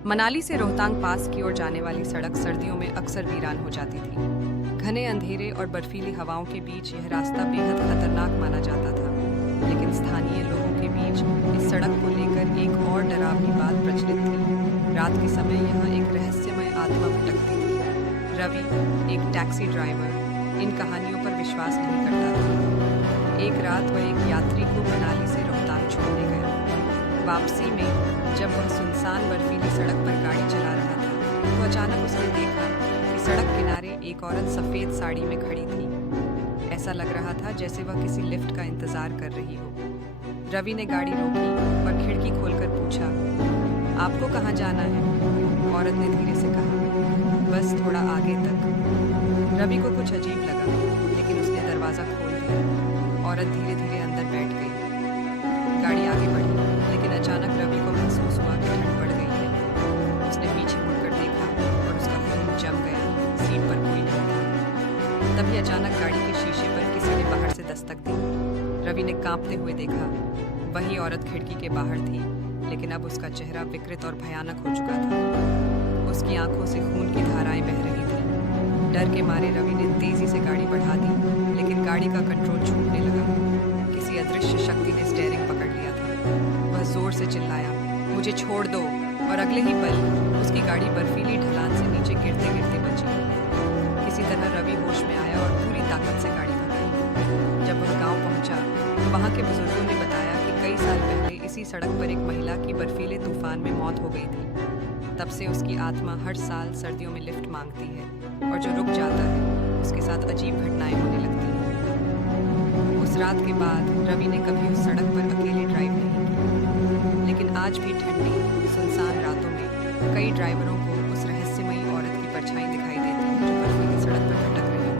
मनाली से रोहतांग पास की ओर जाने वाली सड़क सर्दियों में अक्सर वीरान हो जाती थी। घने अंधेरे और बर्फीली हवाओं के बीच यह रास्ता बेहद खतरनाक माना जाता था। लेकिन स्थानीय लोगों के बीच इस सड़क को लेकर एक और डरावनी बात प्रचलित थी। रात के समय यहाँ एक रहस्यमय आत्मा भटकती थी। रवि, एक टैक्सी ड्राइवर, इन कहानियों पर विश्वास नहीं करता था। एक रात वह एक यात्री को मनाली से रोहतांग छोड़ने गया। वापसी में जब वह सुनसान बर्फीली सड़क पर गाड़ी चला रहा था तो अचानक उसने देखा कि सड़क किनारे एक औरत सफेद साड़ी में खड़ी थी। ऐसा लग रहा था जैसे वह किसी लिफ्ट का इंतजार कर रही हो। रवि ने गाड़ी रोकी और खिड़की खोलकर पूछा, आपको कहाँ जाना है? औरत ने धीरे से कहा, बस थोड़ा आगे तक। रवि को कुछ अजीब लगा, लेकिन उसने दरवाज़ा खोल दिया। औरत धीरे धीरे अंदर बैठ गई। गाड़ी आगे बढ़ी, लेकिन अचानक रवि को महसूस हुआ कि ठंड बढ़ गई है। उसने पीछे मुड़कर देखा और उसका खून जम गया। सीट पर कोई नहीं था। तभी अचानक गाड़ी के शीशे पर किसी ने बाहर से दस्तक दी। रवि ने कांपते हुए देखा। वही औरत खिड़की के बाहर थी, लेकिन अब उसका चेहरा विकृत और भयानक हो चुका था। उसकी आंखों से खून की धाराएं बह रही थी। डर के मारे रवि ने तेजी से गाड़ी बढ़ा दी, लेकिन गाड़ी का कंट्रोल छूटने लगा। किसी अदृश्य शक्ति ने स्टीयरिंग पकड़ लिया था। वह जोर से चिल्लाया, मुझे छोड़ दो, और अगले ही पल उसकी गाड़ी बर्फीली ढलान से नीचे गिरते गिरते बची। किसी तरह रवि होश में आया और पूरी ताकत से गाड़ी भगाई। जब वह गांव पहुंचा तो वहां के बुजुर्गों ने बताया कि कई साल पहले इसी सड़क पर एक महिला की बर्फीले तूफान में मौत हो गई थी। तब से उसकी आत्मा हर साल सर्दियोसर्दियों में लिफ्ट मांगती है, और जो रुक जाता है उसके साथ अजीब घटनाएं होने लगती हैं। उस रात के बाद रवि ने कभी उस सड़क पर अकेले ड्राइव नहीं की, लेकिन आज भी ठंडी सुनसान रातों में कई ड्राइवरों को